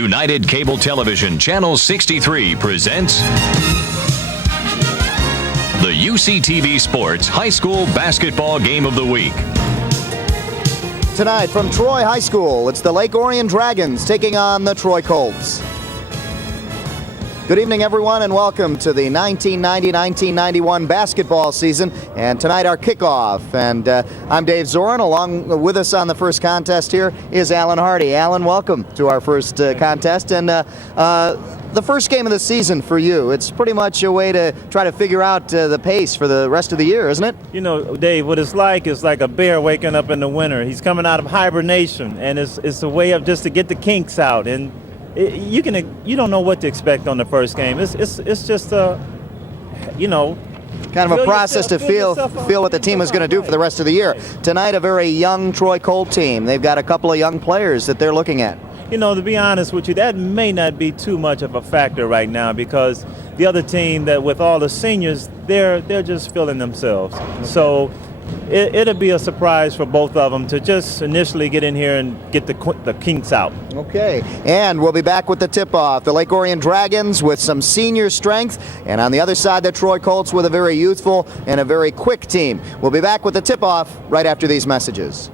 United Cable Television Channel 63 presents the UCTV Sports High School Basketball Game of the Week. Tonight from Troy High School, it's the Lake Orion Dragons taking on the Troy Colts. Good evening, everyone, and welcome to the 1990-1991 basketball season. And tonight our kickoff. And I'm Dave Zorin. Along with us on the first contest here is Alan Hardy. Alan, welcome to our first contest. And the first game of the season for you, it's pretty much a way to try to figure out the pace for the rest of the year, isn't it? You know, Dave, what it's like is like a bear waking up in the winter. He's coming out of hibernation, and it's a way of just to get the kinks out. And you don't know what to expect on the first game. It's just kind of a process to feel what the team is going to do for the rest of the year. Tonight, a very young Troy Colt team. They've got a couple of young players that they're looking at. You know, to be honest with you, that may not be too much of a factor right now because the other team, that with all the seniors, they're just feeling themselves. So it'll be a surprise for both of them to just initially get in here and get the kinks out. Okay, and we'll be back with the tip-off. The Lake Orion Dragons with some senior strength, and on the other side, the Troy Colts with a very youthful and a very quick team. We'll be back with the tip-off right after these messages.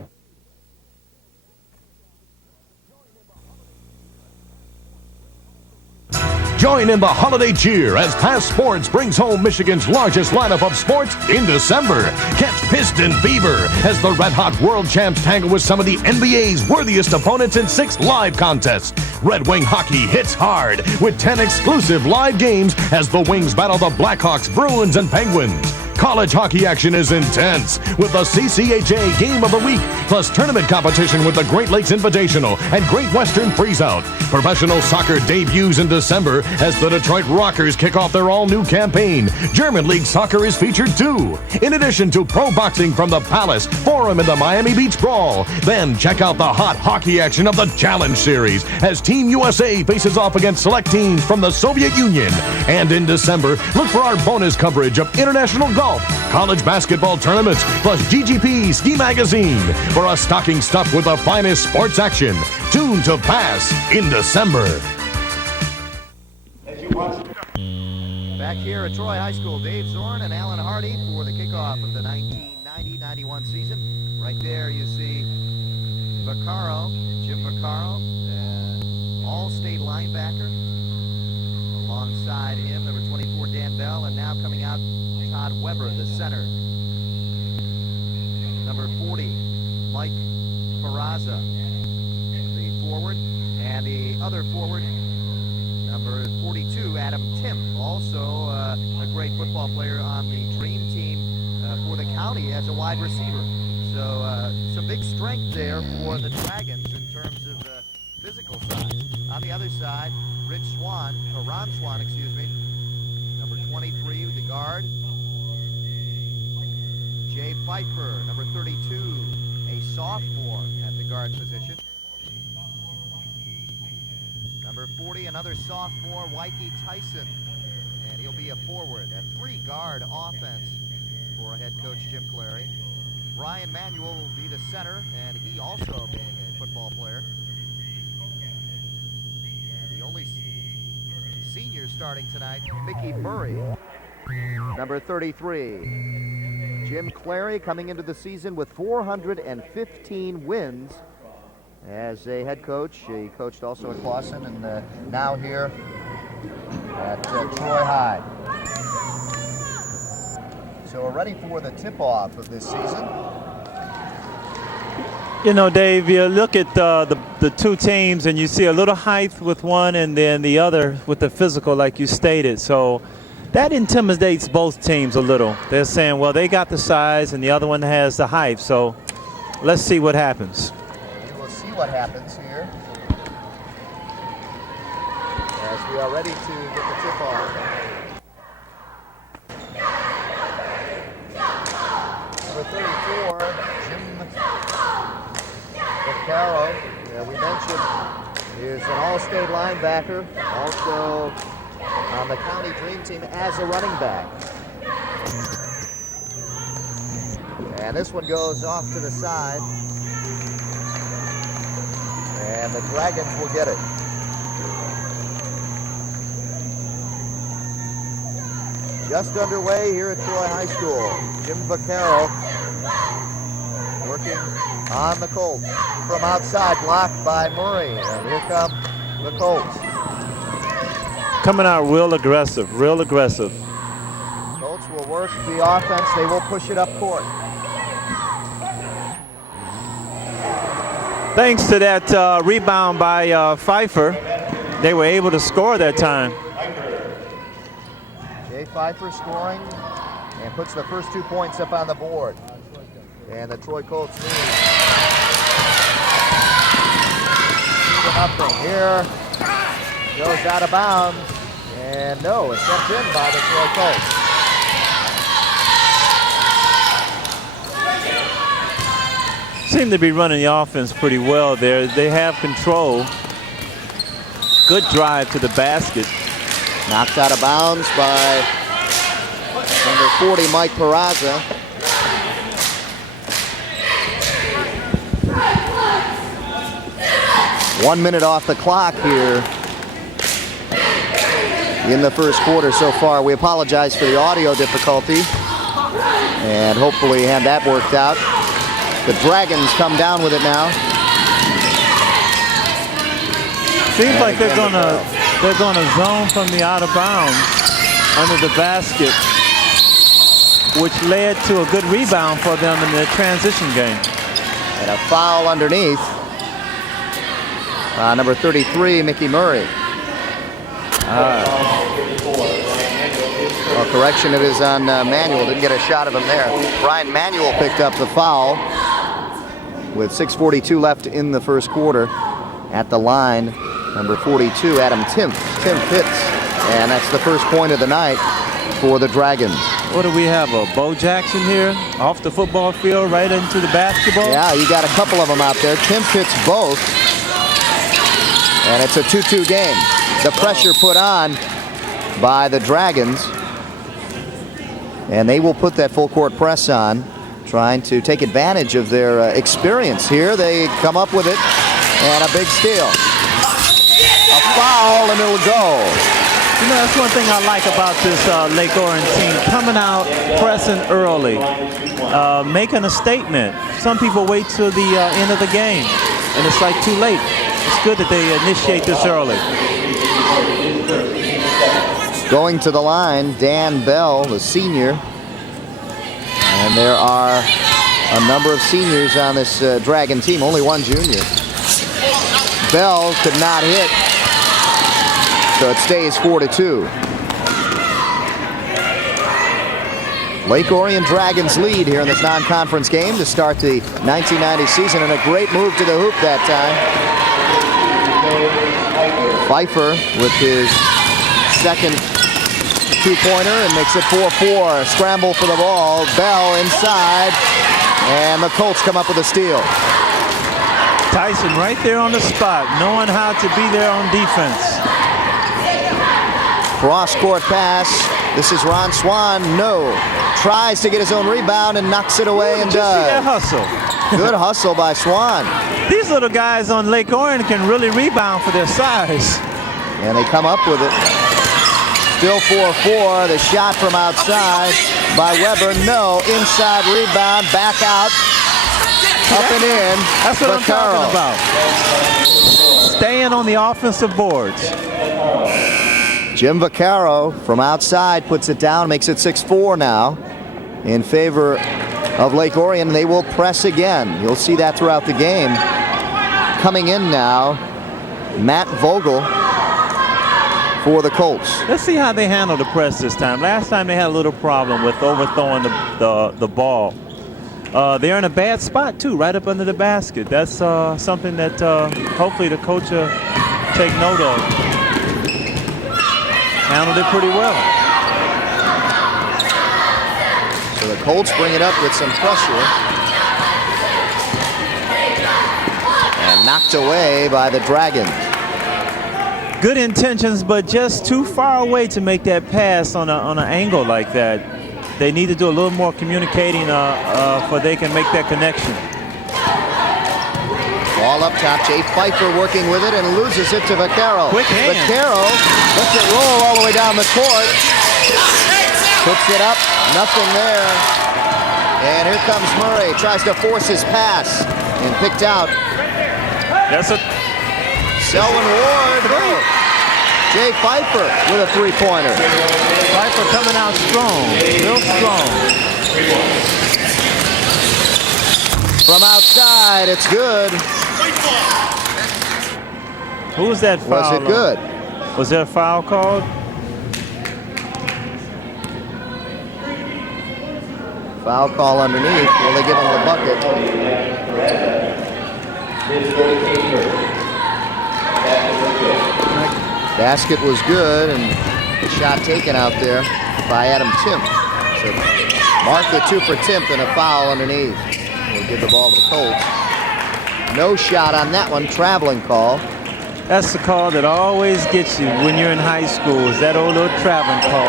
Join in the holiday cheer as Pass Sports brings home Michigan's largest lineup of sports in December. Catch Piston Fever as the Red Hot World Champs tangle with some of the NBA's worthiest opponents in 6 live contests. Red Wing Hockey hits hard with 10 exclusive live games as the Wings battle the Blackhawks, Bruins, and Penguins. College hockey action is intense with the CCHA Game of the Week, plus tournament competition with the Great Lakes Invitational and Great Western Freeze-Out. Professional soccer debuts in December as the Detroit Rockers kick off their all-new campaign. German League soccer is featured too, in addition to pro boxing from the Palace, Forum, and the Miami Beach Brawl. Then check out the hot hockey action of the Challenge Series as Team USA faces off against select teams from the Soviet Union. And in December, look for our bonus coverage of international golf, college basketball tournaments, plus GGP Ski Magazine for a stocking stuffed with the finest sports action. Tune to Pass in December. Back here at Troy High School, Dave Zorn and Alan Hardy for the kickoff of the 1990-91 season. Right there you see Jim Vaccaro, all-state linebacker. Alongside him, number 24, Dan Bell, and now coming out, Todd Weber, the center. Number 40, Mike Peraza, the forward, and the other forward, number 42, Adam Tim, also a great football player on the dream team for the county as a wide receiver. So some big strength there for the Dragons in terms of the physical side. On the other side, Ron Swan, number 23, the guard. Jay Pfeiffer, number 32, a sophomore at the guard position. Number 40, another sophomore, Wyke Tyson, and he'll be a forward. A 3-guard offense for head coach Jim Clary. Brian Manuel will be the center, and he also being a football player. And the only senior starting tonight, Mickey Murray, number 33. Jim Clary coming into the season with 415 wins as a head coach. He coached also at Clawson and now here at Troy High. So we're ready for the tip-off of this season. You know, Dave, you look at the two teams and you see a little height with one and then the other with the physical, like you stated. So that intimidates both teams a little. They're saying, well, they got the size and the other one has the height. So let's see what happens. We will see what happens here as we are ready to get the tip-off. Number 34, Jim Vaccaro, we mentioned, is an all-state linebacker, also on the county dream team as a running back. And this one goes off to the side. And the Dragons will get it. Just underway here at Troy High School. Jim Vaccaro working on the Colts from outside, blocked by Murray. And here come the Colts. Coming out real aggressive, real aggressive. Colts will work the offense. They will push it up court. Thanks to that rebound by Pfeiffer, they were able to score that time. Jay Pfeiffer scoring and puts the first 2 points up on the board. And the Troy Colts lead. 2-0 here. Goes out of bounds. And no, it's kept in by the Troy Colts. Seem to be running the offense pretty well there. They have control. Good drive to the basket. Knocked out of bounds by number 40, Mike Peraza. One minute off the clock here in the first quarter so far. We apologize for the audio difficulty and hopefully have that worked out. The Dragons come down with it now. Seems like they're gonna zone from the out of bounds under the basket, which led to a good rebound for them in the transition game. And a foul underneath. Number 33, Mickey Murray. Well, correction, it is on Manuel. Didn't get a shot of him there. Brian Manuel picked up the foul with 6:42 left in the first quarter. At the line, number 42, Adam Timp. Timp hits, and that's the first point of the night for the Dragons. What do we have, a Bo Jackson here? Off the football field, right into the basketball? Yeah, you got a couple of them out there. Timp hits both, and it's a 2-2 game. The pressure put on by the Dragons, and they will put that full court press on, trying to take advantage of their experience here. They come up with it, and a big steal. A foul, and it'll go. You know, that's one thing I like about this Lake Orion team, coming out, pressing early, making a statement. Some people wait till the end of the game, and it's like too late. It's good that they initiate this early. Going to the line, Dan Bell, the senior. And there are a number of seniors on this Dragon team, only one junior. Bell could not hit, so it stays 4-2. Lake Orion Dragons lead here in this non-conference game to start the 1990 season, and a great move to the hoop that time. Pfeiffer with his second two-pointer and makes it 4-4. Scramble for the ball. Bell inside, and the Colts come up with a steal. Tyson right there on the spot, knowing how to be there on defense. Cross-court pass. This is Ron Swan. No. Tries to get his own rebound and knocks it away and Did you see that does. hustle? Good hustle by Swan. These little guys on Lake Orion can really rebound for their size. And they come up with it. Still 4-4. The shot from outside by Weber. No. Inside rebound. Back out. Up and in. That's what Vaccaro. I'm talking about. Staying on the offensive boards. Jim Vaccaro from outside puts it down, makes it 6-4 now in favor of Lake Orion. They will press again. You'll see that throughout the game. Coming in now, Matt Vogel for the Colts. Let's see how they handle the press this time. Last time they had a little problem with overthrowing the ball. They're in a bad spot too, right up under the basket. That's something that hopefully the coach will take note of. Handled it pretty well. So the Colts bring it up with some pressure. And knocked away by the Dragons. Good intentions, but just too far away to make that pass on an angle like that. They need to do a little more communicating for they can make that connection. Ball up top. Jay Pfeiffer working with it and loses it to Vaquero. Quick hand. Vaquero lets it roll all the way down the court. Puts it up. Nothing there. And here comes Murray. Tries to force his pass and picked out. That's a Selwyn Ward. Oh. Jay Pfeiffer with a three-pointer. Pfeiffer coming out strong, real strong. From outside, it's good. Who was that foul? Was it good? Was there a foul called? Foul call underneath. Will they give him the bucket? Basket was good, and the shot taken out there by Adam Timp. So mark the 2 for Timp and a foul underneath. We'll give the ball to the Colts. No shot on that one. Traveling call. That's the call that always gets you when you're in high school, is that old little traveling call.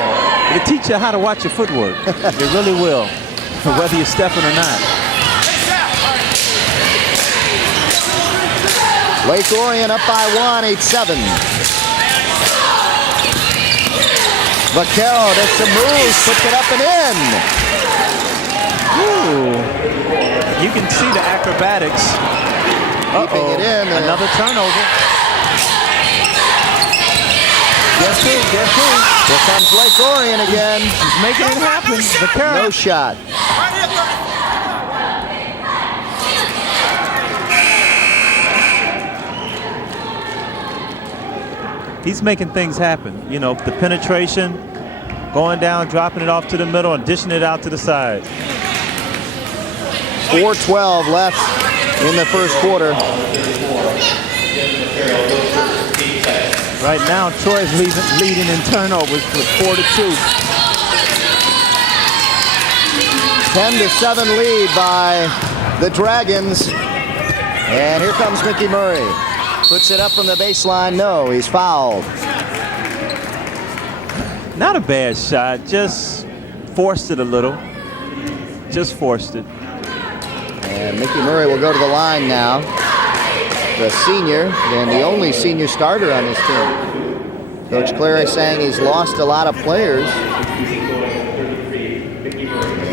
It'll teach you how to watch your footwork. It really will, whether you're stepping or not. Lake Orion up by 1, 8-7. Vaquero does some moves, puts it up and in. Ooh. You can see the acrobatics. Keeping it in. Another turnover. Guess who? Guess who? Here comes Lake Orion again. He's making it happen. Vaquero. No shot. He's making things happen. You know, the penetration, going down, dropping it off to the middle, and dishing it out to the side. 4:12 left in the first quarter. Right now, Troy's leading in turnovers with 4-2. 10-7 lead by the Dragons. And here comes Mickey Murray. Puts it up from the baseline. No, he's fouled. Not a bad shot, just forced it a little. Just forced it. And Mickey Murray will go to the line now. The senior, and the only senior starter on this team. Coach Clary saying he's lost a lot of players.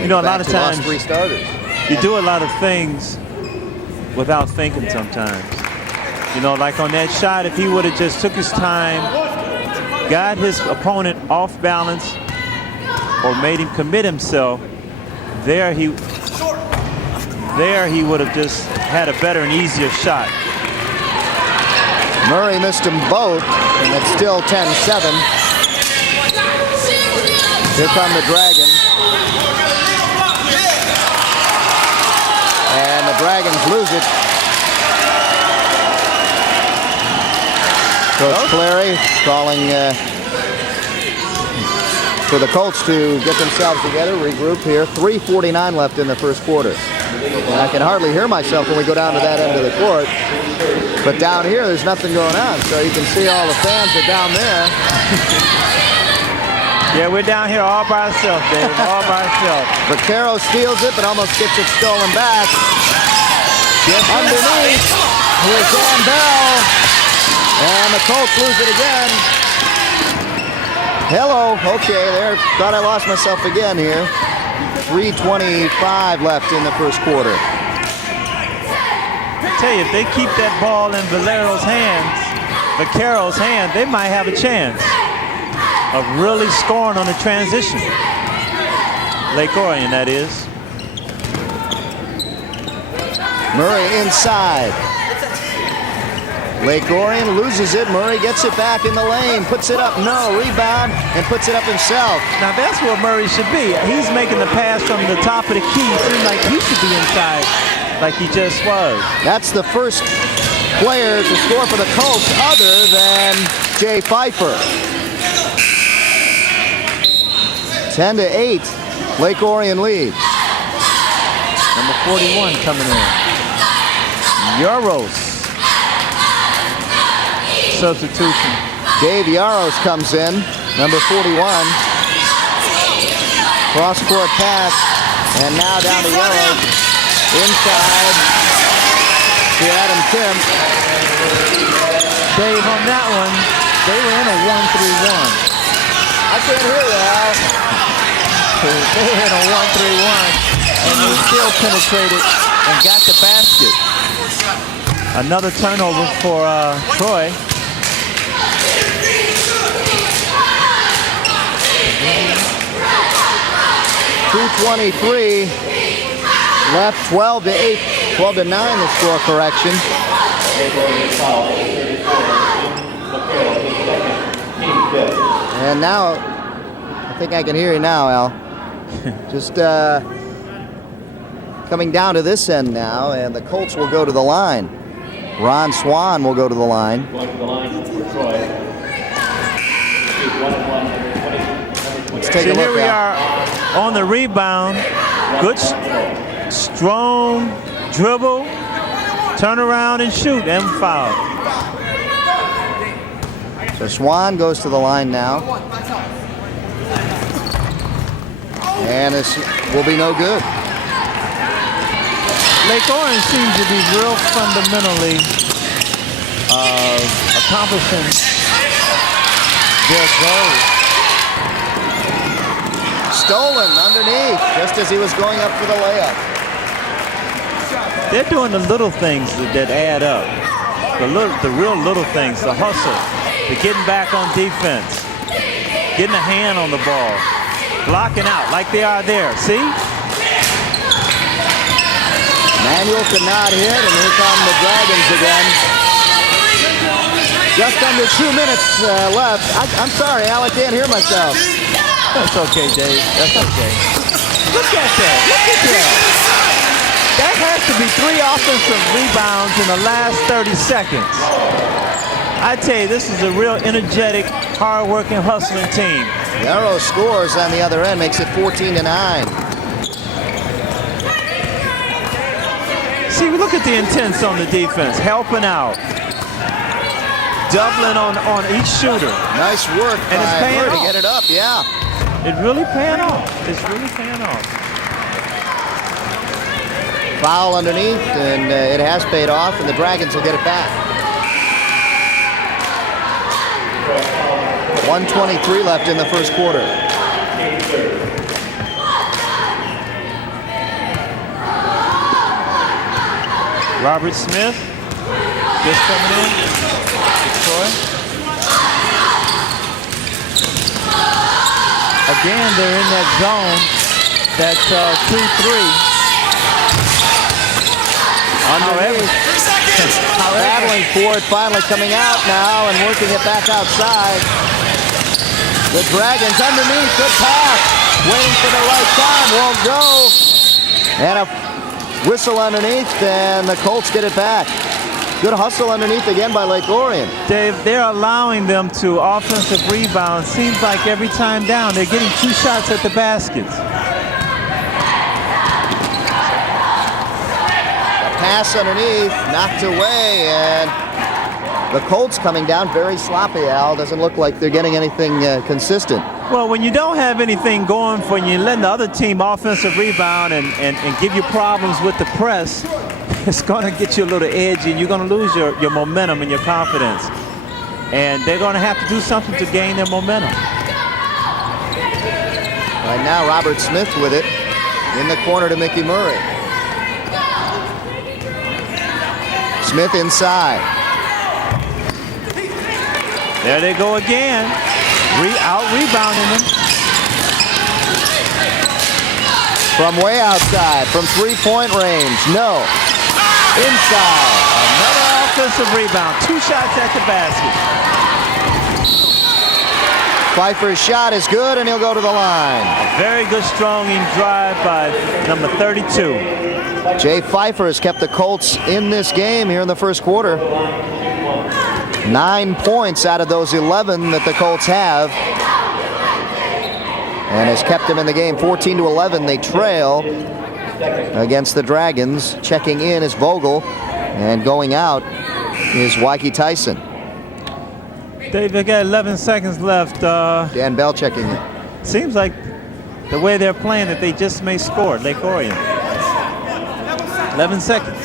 You know, a lot of times lost 3 starters. you do a lot of things without thinking sometimes. You know, like on that shot, if he would have just took his time, got his opponent off balance, or made him commit himself, there he would have just had a better and easier shot. Murray missed them both, and it's still 10-7. Here come the Dragons. And the Dragons lose it. Coach Clary calling for the Colts to get themselves together, regroup here. 3:49 left in the first quarter. And I can hardly hear myself when we go down to that end of the court. But down here, there's nothing going on. So you can see all the fans are down there. Yeah, we're down here all by ourselves, Dave, all by ourselves. Vaquero steals it, but almost gets it stolen back. Underneath, here's Dan Bell. And the Colts lose it again. Hello. Okay, there. Thought I lost myself again here. 3:25 left in the first quarter. I tell you, if they keep that ball in Vaquero's hand, they might have a chance of really scoring on the transition. Lake Orion, that is. Murray inside. Lake Orion loses it. Murray gets it back in the lane, puts it up, no, rebound, and puts it up himself. Now that's where Murray should be. He's making the pass from the top of the key. It seems like he should be inside like he just was. That's the first player to score for the Colts other than Jay Pfeiffer. 10-8, Lake Orion leads. Number 41 coming in. Yaros. Substitution. Dave Yaros comes in, number 41. Cross-court pass, and now down to Yaros. Inside. to Adam Tim. Dave, on that one, they were in a 1-3-1. I can't hear you, Al. They were in a 1-3-1, and they still penetrated and got the basket. Another turnover for Troy. .223 left, 12-8, 12-9 the score correction. And now, I think I can hear you now, Al. Just coming down to this end now, and the Colts will go to the line. Ron Swan will go to the line. Let's take a look. Here we are on the rebound. Good, strong dribble, turn around and shoot, and foul. So Swan goes to the line now. And this will be no good. Lake Orion seems to be real fundamentally accomplishing their goal. Stolen underneath, just as he was going up for the layup. They're doing the little things that add up. The real little things, the hustle, the getting back on defense, getting a hand on the ball, blocking out like they are there. See? Manuel could not hit, and here come the Dragons again. Just under 2 minutes left. I'm sorry, Al, I can't hear myself. That's okay, Dave. That's okay. Look at that. Look at that. That has to be 3 offensive rebounds in the last 30 seconds. I tell you, this is a real energetic, hard-working, hustling team. Yarrow scores on the other end, makes it 14-9. See, look at the intense on the defense, helping out, doubling on each shooter. Nice work and it's paying by her off. to get it up, yeah. It's really paying off. It's really paying off. Foul underneath, and it has paid off, and the Dragons will get it back. 1:23 left in the first quarter. Robert Smith just coming in. Troy. Again, they're in that zone, that 2-3. Underneath. Battling for it, finally coming out now and working it back outside. The Dragons underneath, good pass. Waiting for the right time, won't go. And a whistle underneath, and the Colts get it back. Good hustle underneath again by Lake Orion. Dave, they're allowing them to offensive rebound. Seems like every time down, they're getting 2 shots at the baskets. Pass underneath, knocked away, and the Colts coming down very sloppy, Al. Doesn't look like they're getting anything consistent. Well, when you don't have anything going for you, letting the other team offensive rebound and give you problems with the press, it's going to get you a little edgy, and you're going to lose your momentum and your confidence. And they're going to have to do something to gain their momentum. Right now, Robert Smith with it in the corner to Mickey Murray. Smith inside. There they go again. Out-rebounding them. From way outside, from three-point range, no. Inside. Another offensive rebound. 2 shots at the basket. Pfeiffer's shot is good, and he'll go to the line. A very good, strong drive by number 32. Jay Pfeiffer has kept the Colts in this game here in the first quarter. 9 points out of those 11 that the Colts have. And has kept them in the game. 14-11, they trail against the Dragons. Checking in is Vogel, and going out is Waikey Tyson. Dave, they got 11 seconds left. Dan Bell checking in. Seems like the way they're playing that they just may score, Lake Orion. 11 seconds.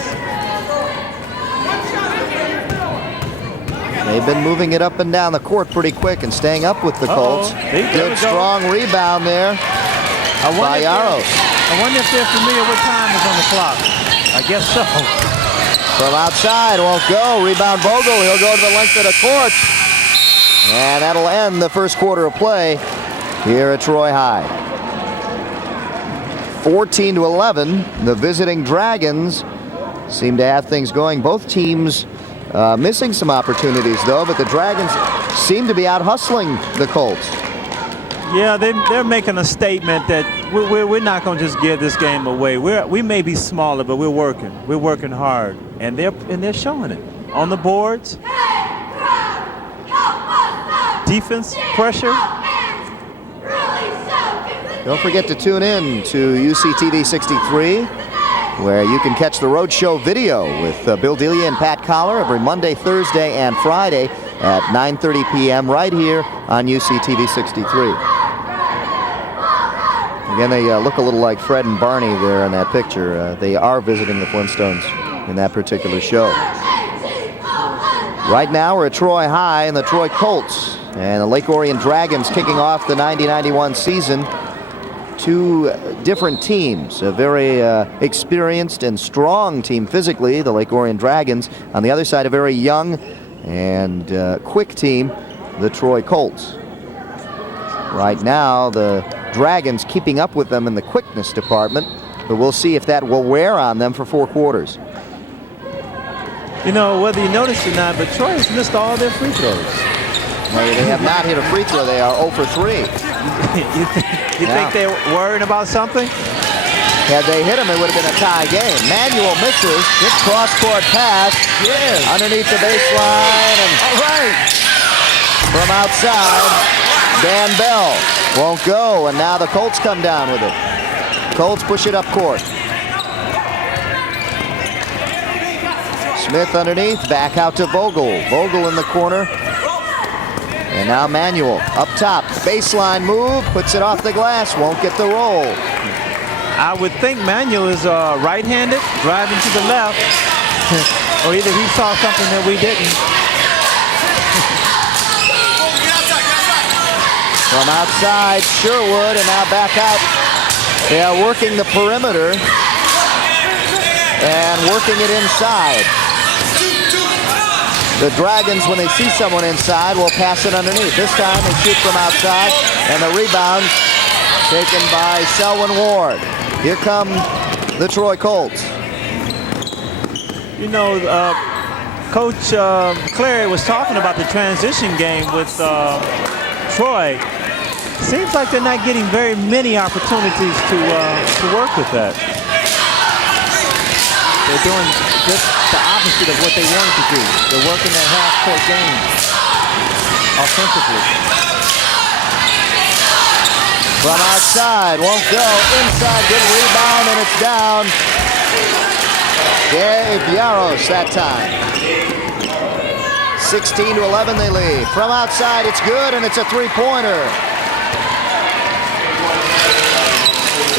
They've been moving it up and down the court pretty quick and staying up with the Colts. Good, strong rebound there by Yaros. I wonder if they're familiar what time is on the clock. I guess so. From outside, won't go. Rebound Vogel. He'll go to the length of the court. And that'll end the first quarter of play here at Troy High. 14-11. The visiting Dragons seem to have things going. Both teams missing some opportunities, though, but the Dragons seem to be out hustling the Colts. Yeah, they're making a statement that we're not going to just give this game away. We may be smaller, but we're working hard, and they're showing it on the boards. Defense pressure. Don't forget to tune in to UCTV 63, where you can catch the Roadshow video with Bill Delia and Pat Collar every Monday, Thursday, and Friday at 9:30 p.m. right here on UCTV 63. Again, they look a little like Fred and Barney there in that picture. They are visiting the Flintstones in that particular show. Right now, we're at Troy High and the Troy Colts and the Lake Orion Dragons kicking off the 90-91 season. Two different teams, a very experienced and strong team physically, the Lake Orion Dragons. On the other side, a very young and quick team, the Troy Colts. Right now, the Dragons keeping up with them in the quickness department, but we'll see if that will wear on them for 4 quarters. You know, whether you notice or not, but Troy has missed all their free throws. No, they have not hit a free throw. They are 0 for 3. You think they're worried about something? Had they hit him, it would have been a tie game. Manuel misses. Good cross-court pass. Yes. Underneath the baseline. And All right. from outside, Dan Bell won't go. And now the Colts come down with it. Colts push it up court. Smith underneath. Back out to Vogel. Vogel in the corner. And now Manuel up top. Baseline move. Puts it off the glass. Won't get the roll. I would think Manuel is right-handed, driving to the left. Or either he saw something that we didn't. From outside, Sherwood, and now back out. They are working the perimeter and working it inside. The Dragons, when they see someone inside, will pass it underneath. This time they shoot from outside, and the rebound taken by Selwyn Ward. Here come the Troy Colts. You know, Coach Clary was talking about the transition game with Troy. Seems like they're not getting very many opportunities to work with that. They're doing just the opposite of what they wanted to do. They're working that half-court game offensively. From outside, won't go. Inside, good rebound, and it's down. Gabe Yaros that time. 16-11 they lead. From outside, it's good, and it's a three-pointer.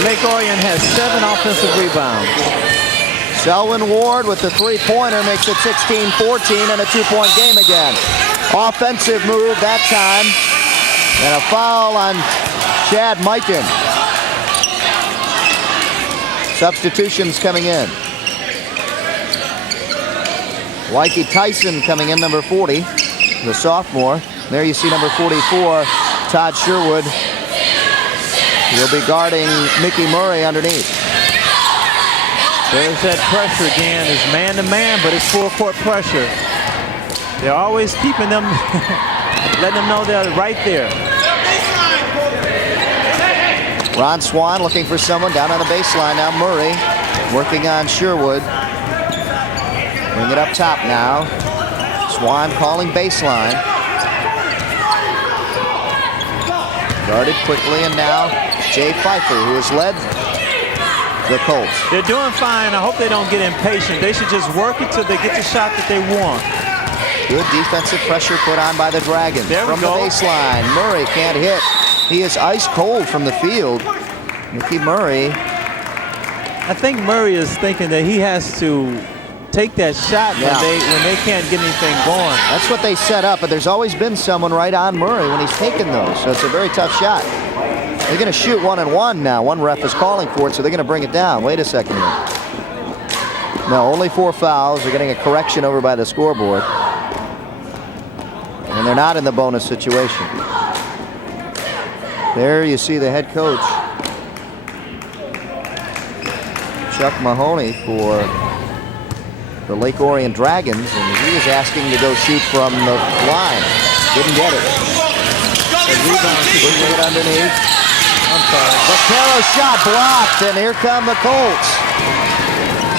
Lake Orion has 7 offensive rebounds. Selwyn Ward with the three-pointer makes it 16-14 and a 2-point game again. Offensive move that time. And a foul on Chad Mikan. Substitutions coming in. Likey Tyson coming in, number 40, the sophomore. There you see number 44, Todd Sherwood. He'll be guarding Mickey Murray underneath. There's that pressure again. It's man-to-man, but it's full-court pressure. They're always keeping them, letting them know they're right there. Ron Swan looking for someone down on the baseline. Now Murray working on Sherwood. Bring it up top now. Swan calling baseline. Guarded quickly, and now Jay Pfeiffer, who has led the Colts. They're doing fine. I hope they don't get impatient. They should just work it till they get the shot that they want. Good defensive pressure put on by the Dragons. From the baseline, Murray can't hit. He is ice cold from the field. Mickey Murray. I think Murray is thinking that he has to take that shot Yeah. when they can't get anything going. That's what they set up, but there's always been someone right on Murray when he's taken those, so it's a very tough shot. They're going to shoot 1-and-1 now. One ref is calling for it, so they're going to bring it down. Wait a second here. No, only 4 fouls. They're getting a correction over by the scoreboard. And they're not in the bonus situation. There you see the head coach, Chuck Mahoney, for the Lake Orion Dragons, and he was asking to go shoot from the line. Didn't get it. Bringing it underneath. Vaquero's shot blocked, and here come the Colts.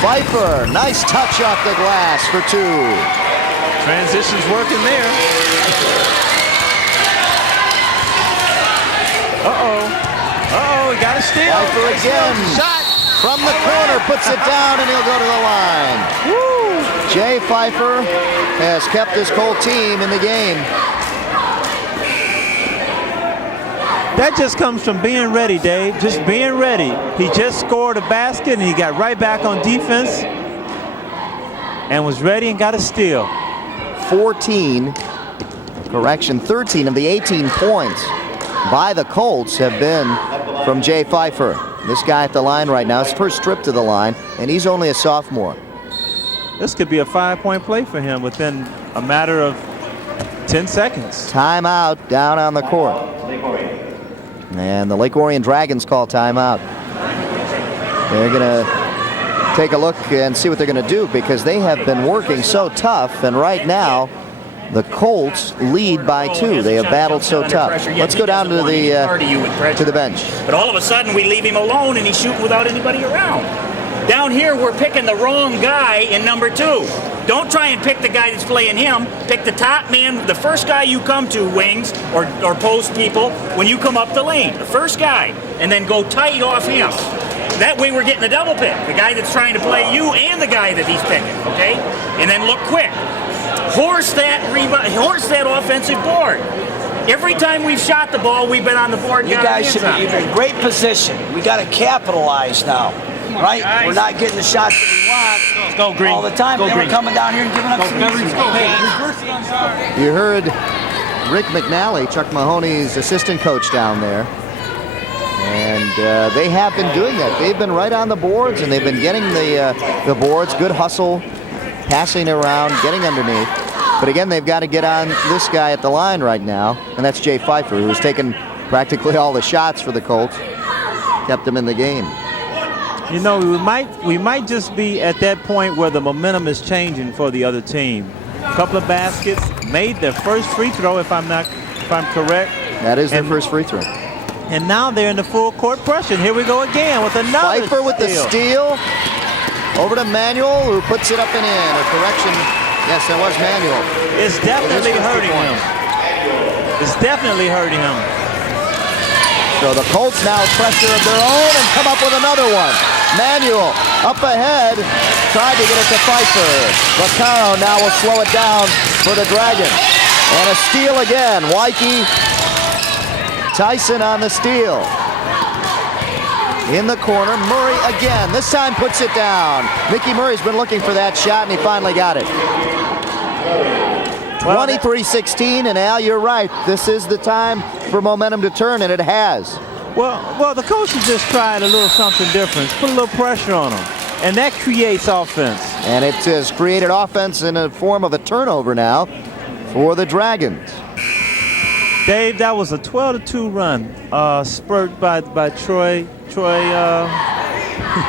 Pfeiffer, nice touch off the glass for 2. Transition's working there. Uh-oh, he got a steal. Pfeiffer again. Shot. From the corner, puts it down, and he'll go to the line. Woo! Jay Pfeiffer has kept his Colt team in the game. That just comes from being ready, Dave. Just being ready. He just scored a basket, and he got right back on defense and was ready and got a steal. 13 of the 18 points by the Colts have been from Jay Pfeiffer. This guy at the line right now, his first trip to the line, and he's only a sophomore. This could be a 5-point play for him within a matter of 10 seconds. Timeout down on the court. And the Lake Orion Dragons call timeout. They're going to take a look and see what they're going to do, because they have been working so tough, and right now the Colts lead by 2. They have battled so tough. Let's go down to the bench. But all of a sudden we leave him alone and he's shooting without anybody around. Down here we're picking the wrong guy in number 2. Don't try and pick the guy that's playing him. Pick the top man, the first guy you come to, wings or post people, when you come up the lane. The first guy, and then go tight off him. That way we're getting a double pick. The guy that's trying to play you and the guy that he's picking, okay? And then look quick. Horse that offensive board. Every time we've shot the ball, we've been on the board. You guys should be in great position. We got to capitalize now, right? guys. We're not getting the shots that we want Go green. all the time. Go They green. were coming down here and giving up some easy space. You heard Rick McNally, Chuck Mahoney's assistant coach down there. And they have been doing that. They've been right on the boards, and they've been getting the boards. Good hustle, passing around, getting underneath. But again, they've got to get on this guy at the line right now, and that's Jay Pfeiffer, who's taken practically all the shots for the Colts, kept them in the game. You know, we might just be at that point where the momentum is changing for the other team. A couple of baskets, made their first free throw, if I'm correct. That is their first free throw. And now they're in the full court pressure. And here we go again with another Pfeiffer with the steal. Over to Manuel, who puts it up and in. A correction. Yes, that was Manuel. It's definitely hurting him. It's definitely hurting him. So the Colts now pressure of their own and come up with another one. Manuel up ahead, tried to get it to Pfeiffer. Vaccaro now will slow it down for the Dragons. And a steal again. Wyke, Tyson on the steal. In the corner, Murray again. This time puts it down. Mickey Murray's been looking for that shot, and he finally got it. 23-16, and Al, you're right. This is the time for momentum to turn, and it has. Well, the coaches just tried a little something different. Put a little pressure on them, and that creates offense. And it has created offense in a form of a turnover now for the Dragons. Dave, that was a 12-2 run, spurred by Troy.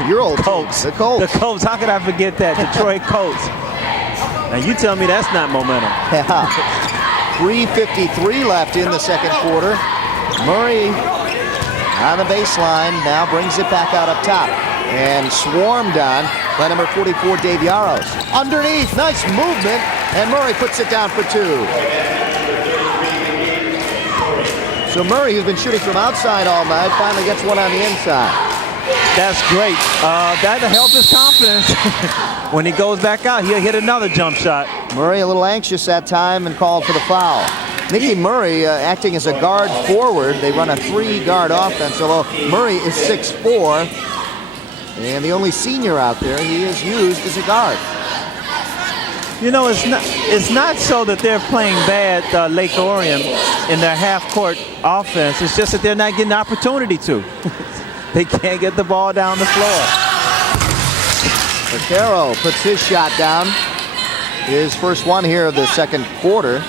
Your old Colts. The Colts. The Colts. How could I forget that? Detroit Colts. Now you tell me that's not momentum. Yeah. 3:53 left in the second quarter. Murray on the baseline now brings it back out up top and swarmed on by number 44, Dave Yaros. Underneath, nice movement, and Murray puts it down for 2. So Murray, who's been shooting from outside all night, finally gets one on the inside. That's great. That'll help his confidence. When he goes back out, he'll hit another jump shot. Murray a little anxious that time and called for the foul. Mickey Murray acting as a guard forward. They run a 3-guard offense, although Murray is 6'4", and the only senior out there he is used as a guard. You know, it's not so that they're playing bad, Lake Orion, in their half-court offense. It's just that they're not getting the opportunity to. They can't get the ball down the floor. Vaquero puts his shot down. His first one here of the second quarter.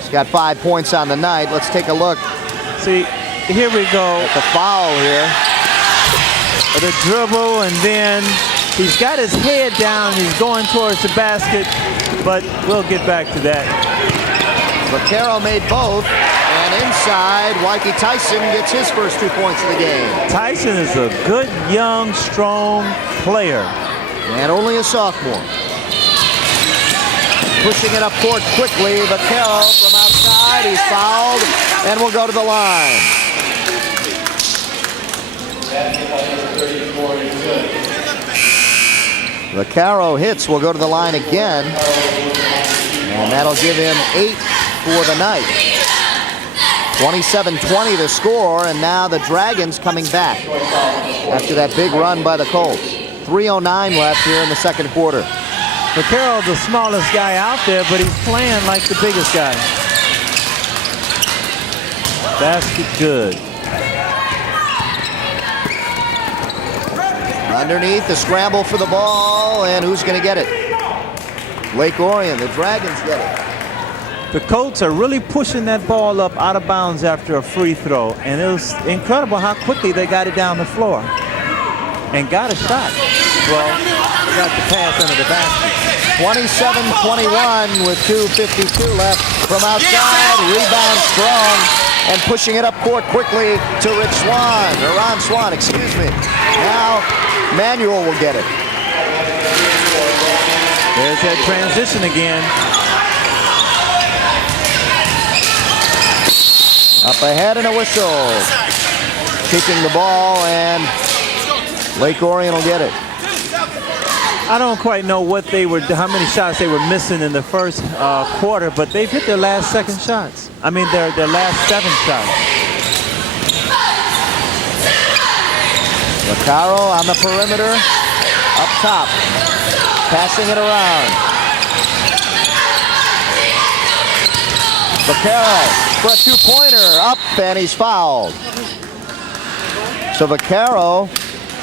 He's got 5 points on the night. Let's take a look. See, here we go. At the foul here. The dribble, and then he's got his head down. He's going towards the basket, but we'll get back to that. Vaquero made both, and inside, Mikey Tyson gets his first 2 points of the game. Tyson is a good, young, strong player. And only a sophomore. Pushing it up court quickly. Vaquero from outside. He's fouled and will go to the line. Vaquero hits, will go to the line again. And that'll give him 8 for the night. 27-20 to score, and now the Dragons coming back after that big run by the Colts. 3:09 left here in the second quarter. Vaquero's the smallest guy out there, but he's playing like the biggest guy. Basket good. Underneath, the scramble for the ball, and who's going to get it? Lake Orion, the Dragons get it. The Colts are really pushing that ball up out of bounds after a free throw, and it was incredible how quickly they got it down the floor and got a shot. Well, they got the pass under the basket. 27-21 with 2:52 left from outside. Rebound strong and pushing it up court quickly to Rich Swan, or Ron Swan, excuse me. Now Manuel will get it. There's that transition again. Up ahead and a whistle. Kicking the ball, and Lake Orion will get it. I don't quite know how many shots they were missing in the first quarter, but they've hit their last 7 shots. I mean, their last 7 shots. Vaquero on the perimeter, up top, passing it around. Vaquero for a 2-pointer, up, and he's fouled. So Vaquero,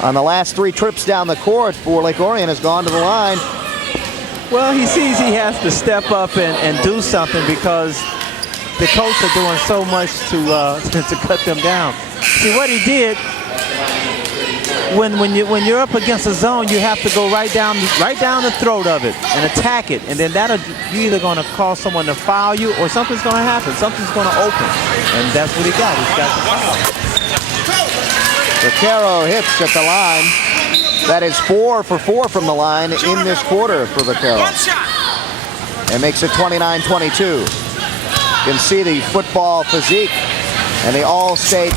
on the last 3 trips down the court for Lake Orion, has gone to the line. Well, he sees he has to step up and do something because the Colts are doing so much to cut them down. See what he did. When you're up against a zone, you have to go right down the throat of it and attack it, and then you're either going to cause someone to foul you or something's going to happen. Something's going to open, and that's what he got. He's got the foul. Vaquero hits at the line. That is 4 for 4 from the line in this quarter for Vaquero. And makes it 29-22. You can see the football physique and the all-state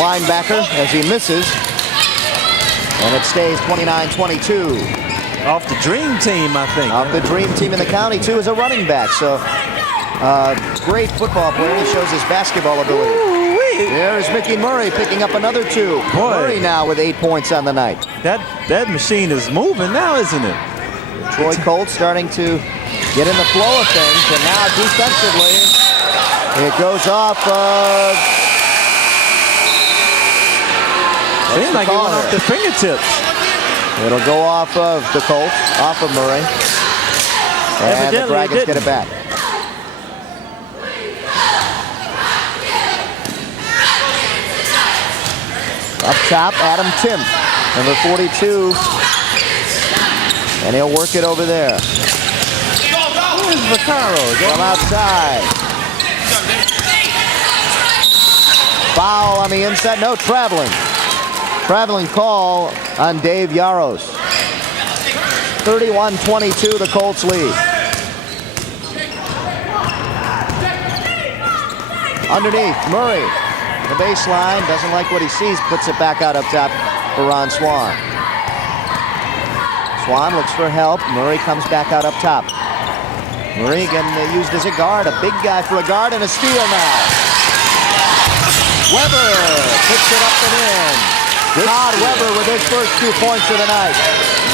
linebacker as he misses. And it stays 29-22. Off the dream team, I think. Off the dream team in the county, too, as a running back. So, great football player. He shows his basketball ability. Ooh-wee. There's Mickey Murray picking up another 2. Boy. Murray now with 8 points on the night. That machine is moving now, isn't it? Troy Colt starting to get in the flow of things. And now defensively, it goes off of... Seems like it went off the fingertips. It'll go off of the Colts, off of Murray. And the Dragons get it back. Up top, Adam Tim, number 42. And he'll work it over there. Where's Vaquero? From outside. Foul on the inside. No, traveling. Traveling call on Dave Yaros. 31-22, the Colts lead. Underneath, Murray. The baseline, doesn't like what he sees, puts it back out up top for Ron Swan. Swan looks for help. Murray comes back out up top. Murray again used as a guard, a big guy for a guard, and a steal now. Weber puts it up and in. Todd Weber with his first 2 points of the night.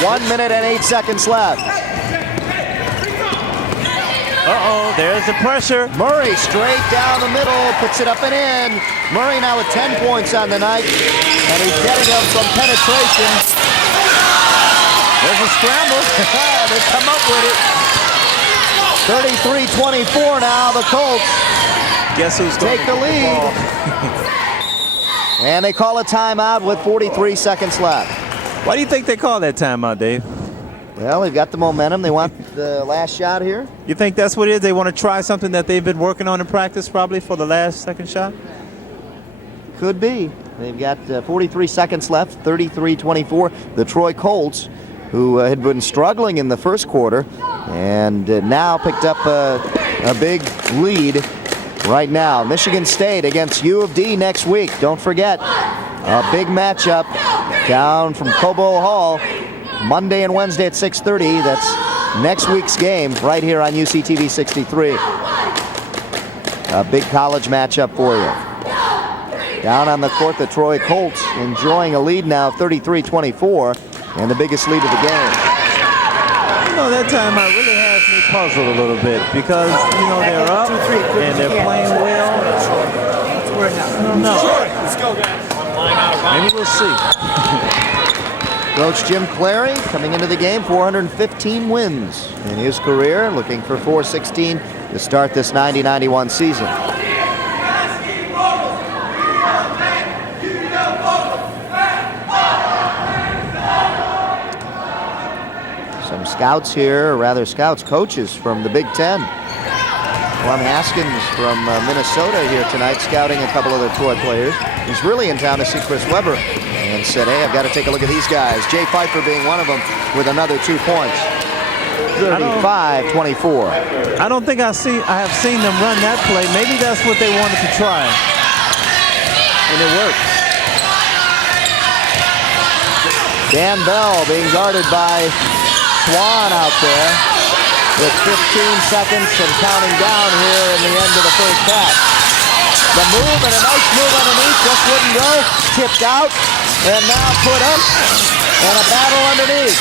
1 minute and 8 seconds left. Uh-oh, there's the pressure. Murray straight down the middle, puts it up and in. Murray now with 10 points on the night, and he's getting them from penetration. There's a scramble. They come up with it. 33-24 now, the Colts. Guess who's take the lead. And they call a timeout with 43 seconds left. Why do you think they call that timeout, Dave? Well, they've got the momentum. They want the last shot here. You think that's what it is? They want to try something that they've been working on in practice probably for the last second shot? Could be. They've got 43 seconds left, 33-24. The Troy Colts, who had been struggling in the first quarter, and now picked up a big lead right now. Michigan State against U of D next week. Don't forget, a big matchup down from Cobo Hall, Monday and Wednesday at 6:30. That's next week's game right here on UCTV 63. A big college matchup for you. Down on the court, the Troy Colts enjoying a lead now of 33-24 and the biggest lead of the game. You know, that timeout really has me puzzled a little bit because, you know, they're up and they're playing well. I don't know. Let's go, guys. Maybe we'll see. Coach Jim Clary coming into the game, 415 wins in his career, looking for 416 to start this 90-91 season. Some scouts here, or rather scouts, coaches from the Big Ten. Plum Haskins from Minnesota here tonight, scouting a couple of the Troy players. He's really in town to see Chris Webber and said, hey, I've got to take a look at these guys. Jay Pfeiffer being one of them with another 2 points. 35-24. I don't think I have seen them run that play. Maybe that's what they wanted to try. And it worked. Dan Bell being guarded by Swan out there with 15 seconds and counting down here in the end of the first half. The move and a nice move underneath, just wouldn't go. Tipped out and now put up and a battle underneath.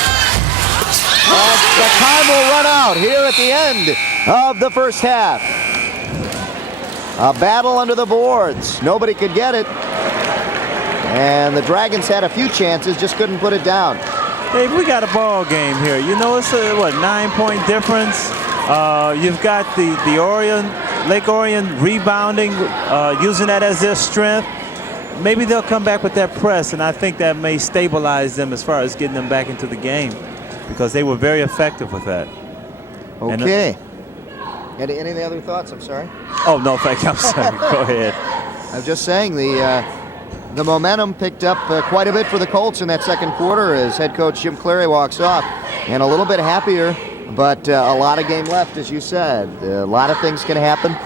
And the time will run out here at the end of the first half. A battle under the boards. Nobody could get it. And the Dragons had a few chances, just couldn't put it down. Dave, we got a ball game here. You know, it's a, 9-point difference. You've got the Orion, Lake Orion rebounding, using that as their strength. Maybe they'll come back with that press, and I think that may stabilize them as far as getting them back into the game because they were very effective with that. Okay. Any other thoughts? I'm sorry. Oh, no, thank you. I'm sorry. Go ahead. I was just saying the momentum picked up quite a bit for the Colts in that second quarter as head coach Jim Clary walks off, and a little bit happier, but a lot of game left, as you said. A lot of things can happen.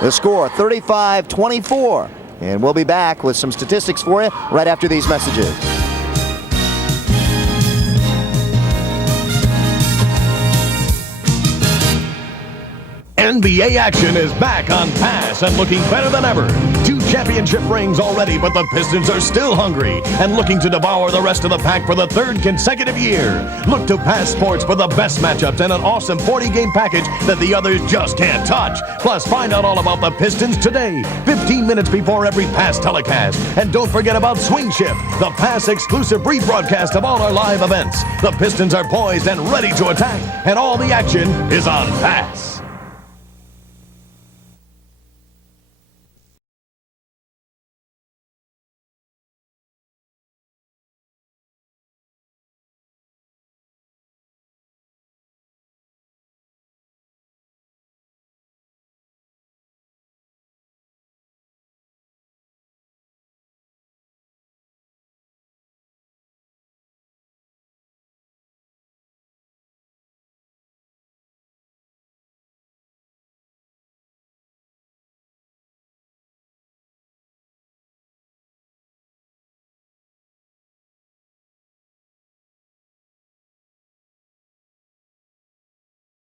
The score, 35-24, and we'll be back with some statistics for you right after these messages. NBA action is back on Pass and looking better than ever. 2 championship rings already, but the Pistons are still hungry and looking to devour the rest of the pack for the 3rd consecutive year. Look to Pass Sports for the best matchups and an awesome 40-game package that the others just can't touch. Plus, find out all about the Pistons today, 15 minutes before every Pass telecast. And don't forget about Swing Shift, the Pass exclusive rebroadcast of all our live events. The Pistons are poised and ready to attack, and all the action is on Pass.